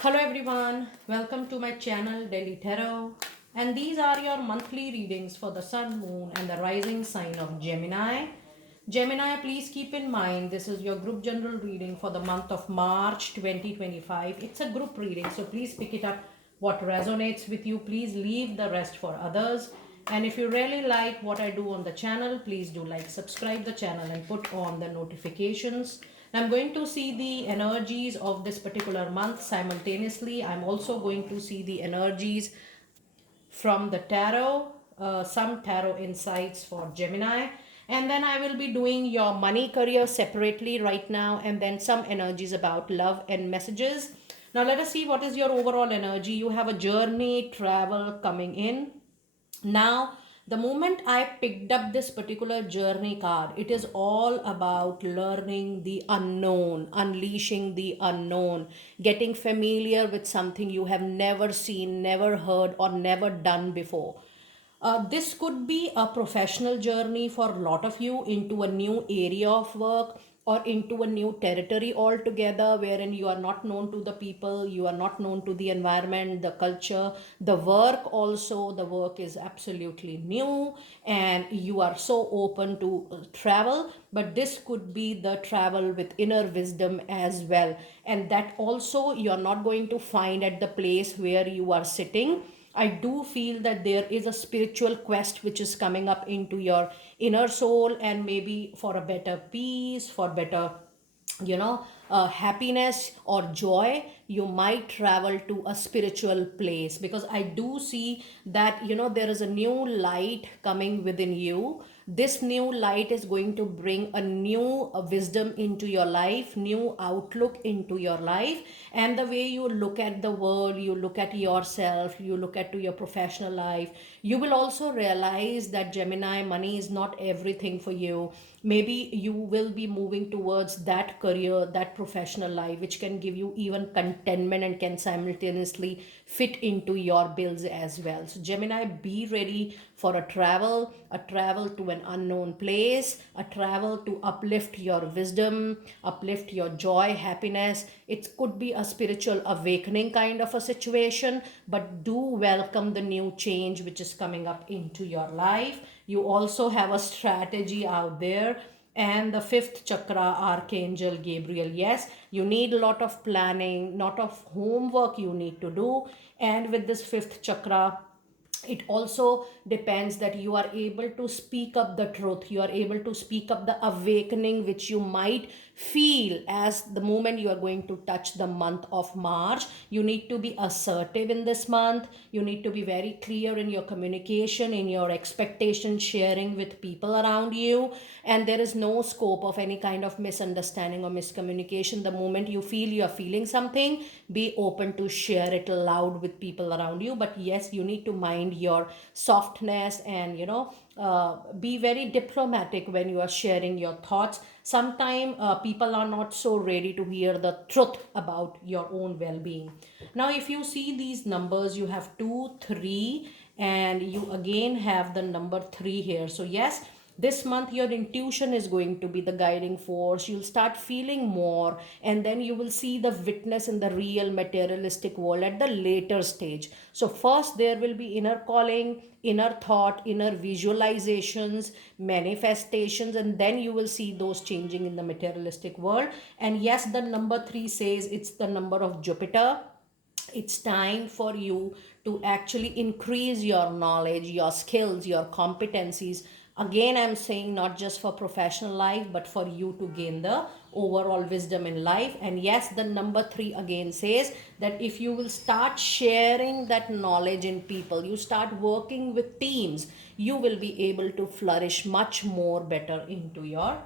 Hello everyone, welcome to my channel Delhi Tarot, and these are your monthly readings for the sun, moon and the rising sign of Gemini. Gemini, please keep in mind this is your group general reading for the month of March 2025. It's a group reading, so please pick it up what resonates with you. Please leave the rest for others. And if you really like what I do on the channel, please do like, subscribe the channel and put on the notifications. I'm going to see the energies of this particular month simultaneously. I'm also going to see the energies from the tarot, some tarot insights for Gemini. And then I will be doing your money career separately right now, and then some energies about love and messages. Now, let us see what is your overall energy. You have a journey, travel coming in. Now, the moment I picked up this particular journey card, it is all about learning the unknown, unleashing the unknown, getting familiar with something you have never seen, never heard, or never done before. This could be a professional journey for a lot of you into a new area of work or into a new territory altogether, wherein you are not known to the people, you are not known to the environment, the culture, the work also. The work is absolutely new and you are so open to travel, but this could be the travel with inner wisdom as well. And that also you are not going to find at the place where you are sitting. I do feel that there is a spiritual quest which is coming up into your inner soul, and maybe for a better peace, for better, happiness or joy, you might travel to a spiritual place, because I do see that there is a new light coming within you. This new light is going to bring a new wisdom into your life, new outlook into your life, and the way you look at the world, you look at yourself, you look at to your professional life. You will also realize that Gemini, money is not everything for you. Maybe you will be moving towards that career, that professional life, which can give you even contentment and can simultaneously fit into your bills as well. So Gemini, be ready for a travel to an unknown place, a travel to uplift your wisdom, uplift your joy, happiness. It could be a spiritual awakening kind of a situation, but do welcome the new change which is coming up into your life. You also have a strategy out there. And the fifth chakra, Archangel Gabriel. Yes, you need a lot of planning, lot of homework you need to do. And with this fifth chakra, it also depends that you are able to speak up the truth, you are able to speak up the awakening which you might feel as the moment you are going to touch the month of March. You need to be assertive in this month, you need to be very clear in your communication, in your expectation sharing with people around you, and there is no scope of any kind of misunderstanding or miscommunication. The moment you feel you are feeling something, be open to share it loud with people around you. But yes, you need to mind your softness and be very diplomatic when you are sharing your thoughts. Sometimes people are not so ready to hear the truth about your own well-being. Now if you see these numbers, you have 2 3, and you again have the number 3 here. So yes, this month your intuition is going to be the guiding force. You'll start feeling more, and then you will see the witness in the real materialistic world at the later stage. So first there will be inner calling, inner thought, inner visualizations, manifestations, and then you will see those changing in the materialistic world. And yes, the number 3 says it's the number of Jupiter. It's time for you to actually increase your knowledge, your skills, your competencies. Again, I'm saying not just for professional life, but for you to gain the overall wisdom in life. And yes, the number 3 again says that if you will start sharing that knowledge in people, you start working with teams, you will be able to flourish much more better into your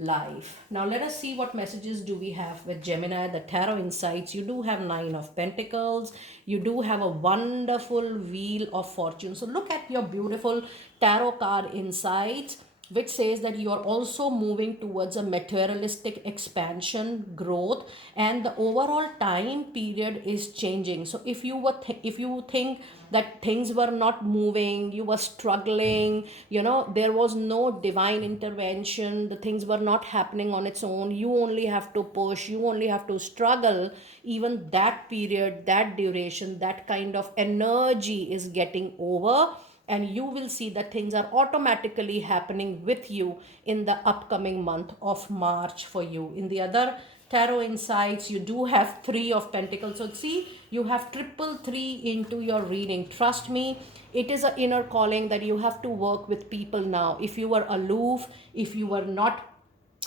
life. Now let us see what messages do we have with Gemini, the tarot insights. You do have 9 of Pentacles. You do have a wonderful wheel of fortune. So look at your beautiful tarot card insights. which says that you are also moving towards a materialistic expansion, growth, and the overall time period is changing. So if you think that things were not moving, you were struggling, there was no divine intervention, the things were not happening on its own, you only have to push, you only have to struggle, even that period, that duration, that kind of energy is getting over, and you will see that things are automatically happening with you in the upcoming month of March for you. In the other tarot insights, you do have 3 of Pentacles. So see, you have triple three into your reading. Trust me, it is an inner calling that you have to work with people now. If you were aloof, if you were not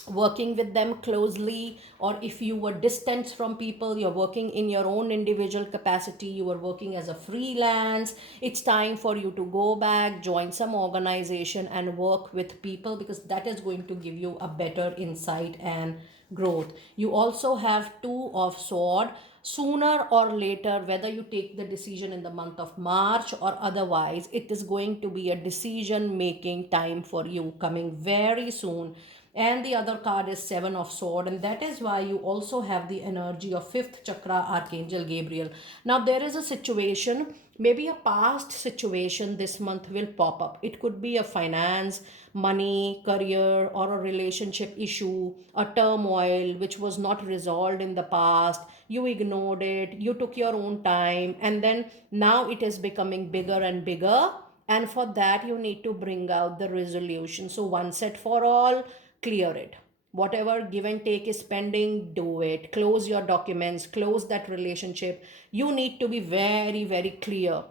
working with them closely, or if you were distant from people, you're working in your own individual capacity, you were working as a freelance, it's time for you to go back, join some organization and work with people, because that is going to give you a better insight and growth. You also have 2 of Sword. Sooner or later, whether you take the decision in the month of March or otherwise, it is going to be a decision making time for you coming very soon. And the other card is 7 of Sword, and that is why you also have the energy of 5th chakra, Archangel Gabriel. Now there is a situation, maybe a past situation this month will pop up. It could be a finance, money, career, or a relationship issue, a turmoil which was not resolved in the past. You ignored it, you took your own time, and then now it is becoming bigger and bigger, and for that you need to bring out the resolution. So once and for all, clear it. Whatever give and take is pending, do it. Close your documents, close that relationship. You need to be very, very clear.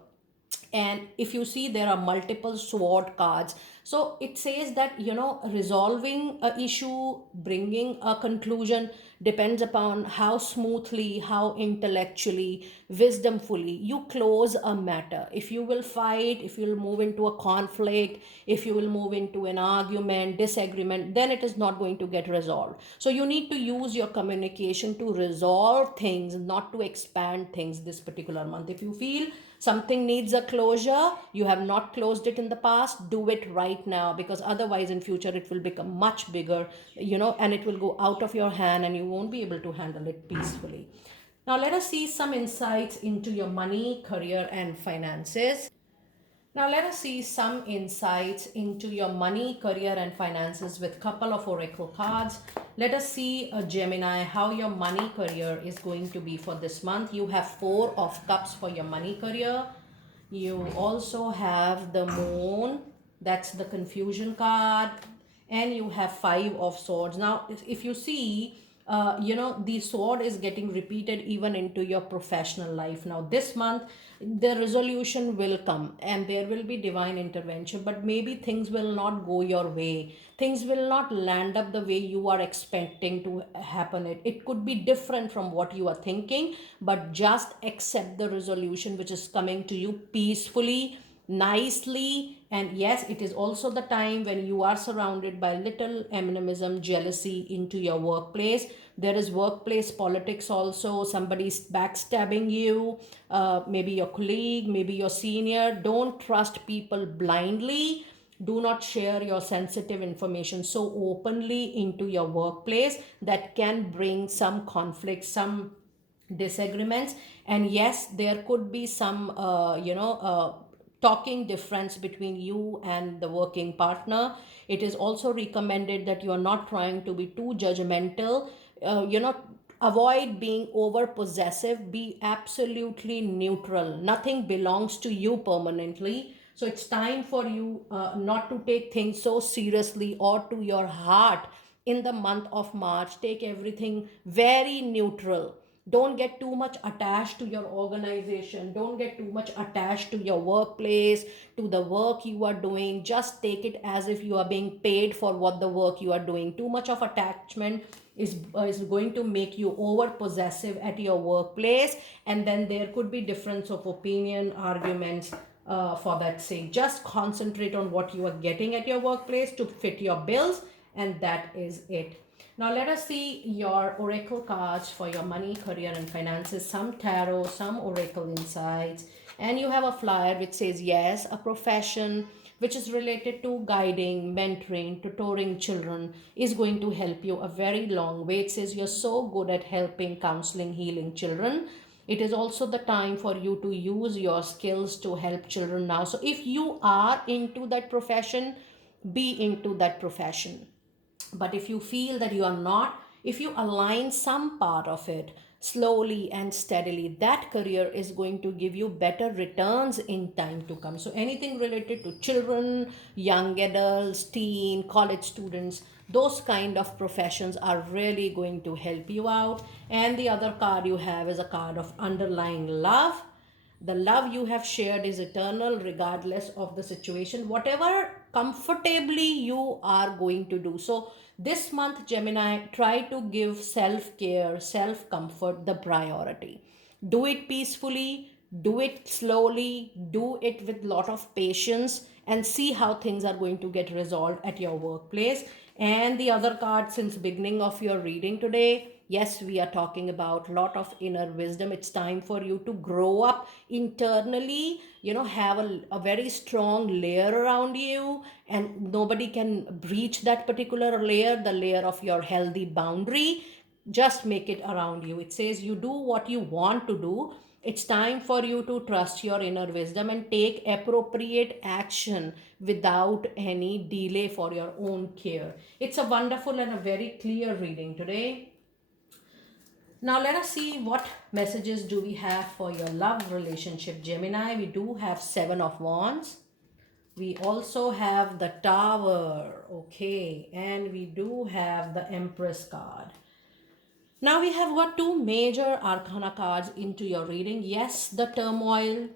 And if you see, there are multiple Sword cards, so it says that resolving a issue, bringing a conclusion, depends upon how smoothly, how intellectually, wisdomfully you close a matter. If you will fight, if you will move into a conflict, if you will move into an argument, disagreement, then it is not going to get resolved. So you need to use your communication to resolve things, not to expand things this particular month. If you feel something needs a closure, you have not closed it in the past, do it right now, because otherwise in future it will become much bigger, and it will go out of your hand and you won't be able to handle it peacefully. Now let us see some insights into your money, career, and finances. Now let us see some insights into your money, career, and finances with couple of oracle cards. Let us see, Gemini, how your money career is going to be for this month. You have 4 of Cups for your money career. You also have the Moon, that's the confusion card, and you have 5 of Swords. Now if you see, the sword is getting repeated even into your professional life. Now this month the resolution will come and there will be divine intervention, but maybe things will not go your way, things will not land up the way you are expecting to happen. It could be different from what you are thinking, but just accept the resolution which is coming to you peacefully, nicely. And yes, it is also the time when you are surrounded by little enmity, jealousy into your workplace. There is workplace politics also, somebody's backstabbing you, maybe your colleague, maybe your senior. Don't trust people blindly. Do not share your sensitive information so openly into your workplace. That can bring some conflict, some disagreements. And yes, there could be some talking difference between you and the working partner. It is also recommended that you are not trying to be too judgmental. Avoid being over possessive, be absolutely neutral. Nothing belongs to you permanently, so it's time for you not to take things so seriously or to your heart. In the month of March, take everything very neutral. Don't get too much attached to your organization, don't get too much attached to your workplace, to the work you are doing. Just take it as if you are being paid for what the work you are doing. Too much of attachment is going to make you over possessive at your workplace, and then there could be difference of opinion, arguments. For that sake, just concentrate on what you are getting at your workplace to fit your bills, and that is it. Now let us see your oracle cards for your money, career, and finances. Some tarot, some oracle insights. And you have a flyer which says yes, a profession, which is related to guiding, mentoring, tutoring children, is going to help you a very long way. It says you're so good at helping, counseling, healing children. It is also the time for you to use your skills to help children now. So if you are into that profession, be into that profession. But if you feel that you are not, if you align some part of it slowly and steadily, that career is going to give you better returns in time to come. So anything related to children, young adults, teen, college students, those kind of professions are really going to help you out. And the other card you have is a card of underlying love. The love you have shared is eternal regardless of the situation, whatever comfortably you are going to do. So this month, Gemini, try to give self care, self comfort the priority. Do it peacefully, do it slowly, do it with lot of patience, and see how things are going to get resolved at your workplace. And the other card, since beginning of your reading today, yes, we are talking about lot of inner wisdom. It's time for you to grow up internally, have a very strong layer around you, and nobody can breach that particular layer, the layer of your healthy boundary. Just make it around you. It says you do what you want to do. It's time for you to trust your inner wisdom and take appropriate action without any delay for your own care. It's a wonderful and a very clear reading today. Now let us see what messages do we have for your love relationship, Gemini. We do have 7 of Wands. We also have the Tower, okay, and we do have the Empress card. Now we have got 2 major arcana cards into your reading. Yes, the turmoil,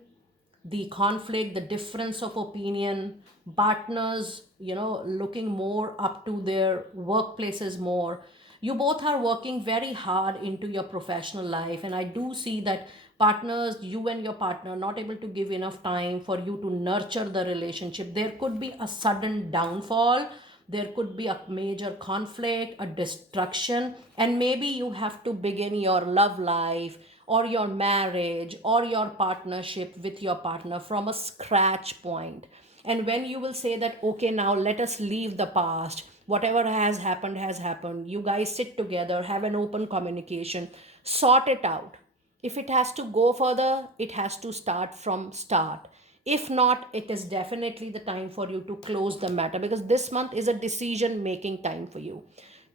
the conflict, the difference of opinion, partners, looking more up to their workplaces more. You both are working very hard into your professional life, and I do see that partners, you and your partner, not able to give enough time for you to nurture the relationship. There could be a sudden downfall, there could be a major conflict, a destruction, and maybe you have to begin your love life or your marriage or your partnership with your partner from a scratch point. And when you will say that, okay, now let us leave the past, whatever has happened, you guys sit together, have an open communication, sort it out. If it has to go further, it has to start from start. If not, it is definitely the time for you to close the matter, because this month is a decision making time for you.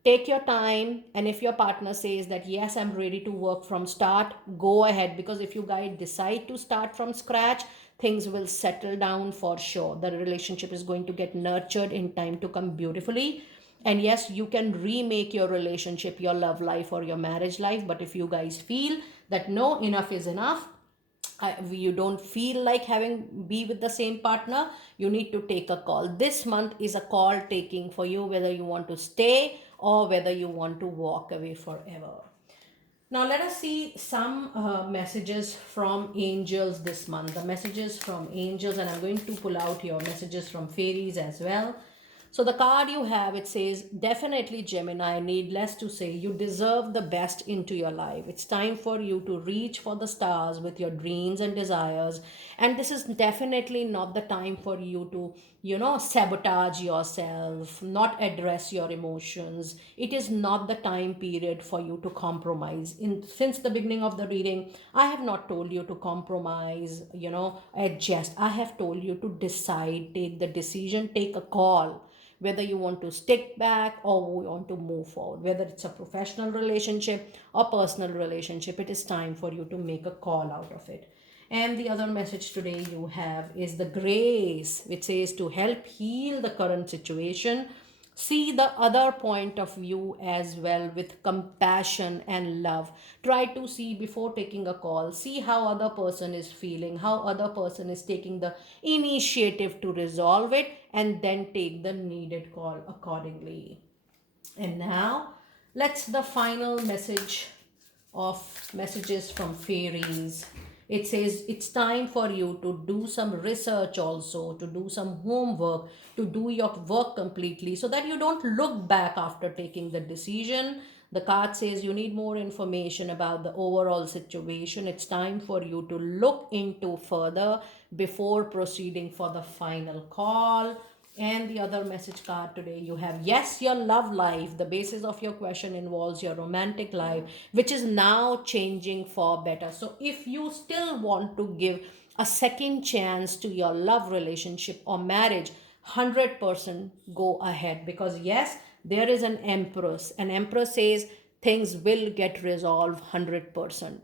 Take your time, and if your partner says that yes, I'm ready to work from start, go ahead, because if you guys decide to start from scratch, things will settle down for sure. The relationship is going to get nurtured in time to come beautifully. And yes, you can remake your relationship, your love life, or your marriage life. But if you guys feel that no, enough is enough, you don't feel like having be with the same partner, you need to take a call. This month is a call taking for you, whether you want to stay or whether you want to walk away forever. Now let us see some messages from angels this month. The messages from angels, and I'm going to pull out your messages from fairies as well. So the card you have, it says, definitely Gemini, needless to say, you deserve the best into your life. It's time for you to reach for the stars with your dreams and desires. And this is definitely not the time for you to, sabotage yourself, not address your emotions. It is not the time period for you to compromise. Since the beginning of the reading, I have not told you to compromise, adjust. I have told you to decide, take the decision, take a call, whether you want to stick back or we want to move forward, whether it's a professional relationship or personal relationship. It is time for you to make a call out of it. And the other message today you have is the grace, which says to help heal the current situation. See the other point of view as well with compassion and love. Try to see before taking a call, see how other person is feeling, how other person is taking the initiative to resolve it, and then take the needed call accordingly. And now let's the final message of messages from fairies. It says it's time for you to do some research, also to do some homework, to do your work completely, so that you don't look back after taking the decision. The card says you need more information about the overall situation. It's time for you to look into further before proceeding for the final call. And the other message card today, you have yes, your love life. The basis of your question involves your romantic life, which is now changing for better. So, if you still want to give a second chance to your love relationship or marriage, 100% go ahead, because yes, there is an empress. An empress says things will get resolved 100%.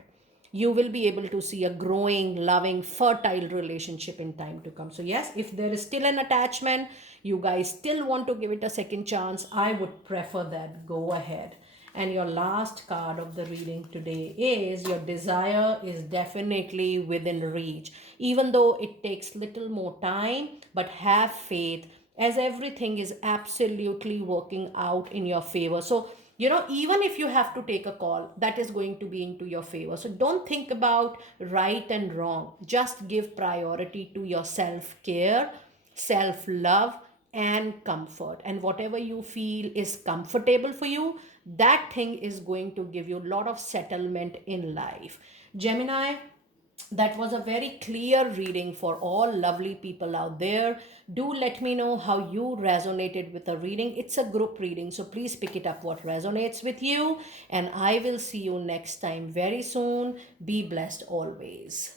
You will be able to see a growing, loving, fertile relationship in time to come. So, yes, if there is still an attachment, you guys still want to give it a second chance, I would prefer that. Go ahead. And your last card of the reading today is your desire is definitely within reach, even though it takes little more time, but have faith, as everything is absolutely working out in your favor. So, even if you have to take a call, that is going to be into your favor. So don't think about right and wrong. Just give priority to your self care, self love, and comfort. And whatever you feel is comfortable for you, that thing is going to give you a lot of settlement in life. Gemini, that was a very clear reading for all lovely people out there. Do let me know how you resonated with the reading. It's a group reading, so please pick it up what resonates with you. And I will see you next time very soon. Be blessed always.